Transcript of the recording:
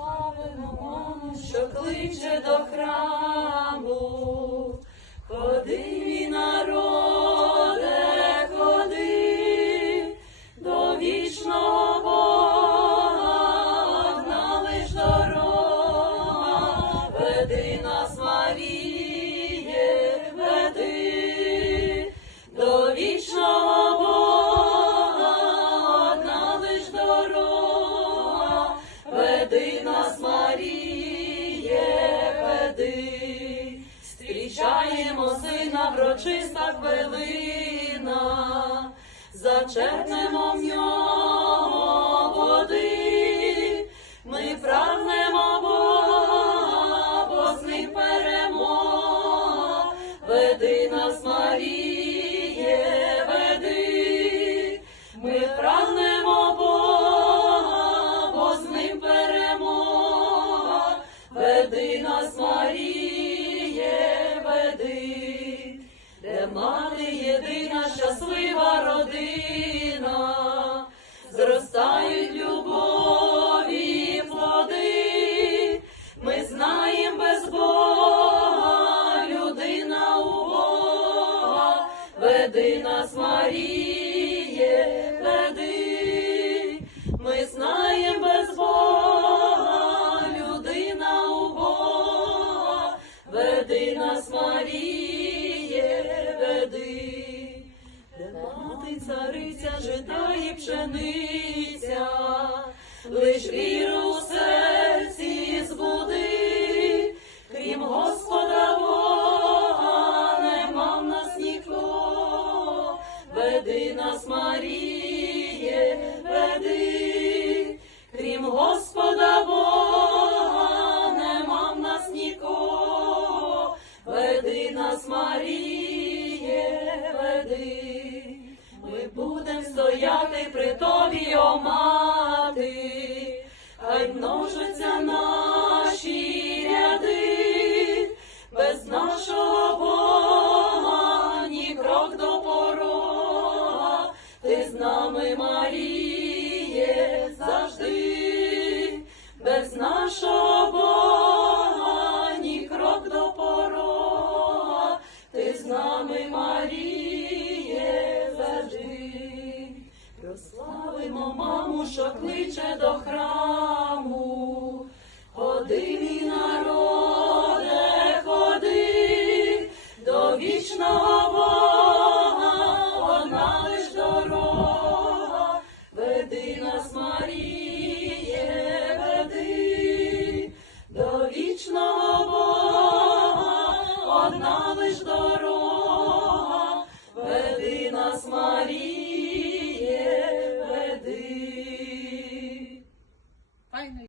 славимо, що кличе до храму. Ходи, мій народе, ходи до вічного Бога, одна лиш дорога, веди нас, веди нас, Маріє, веди, зустрічаємо сина врочиста хвилина, зачерпнемо в нього веди нас, Маріє, веди, де мати єдина щаслива родина, зростають любові плоди, ми знаєм без Бога, людина у Бога, веди нас, Маріє, веди нас, Маріє, веди, де мати цариця житає пшениця, лиш віру веди, ми будем стояти при тобі, о кличе до храму, ходи, мій народе, ходи до вічного Бога, одна лиш дорога, веди.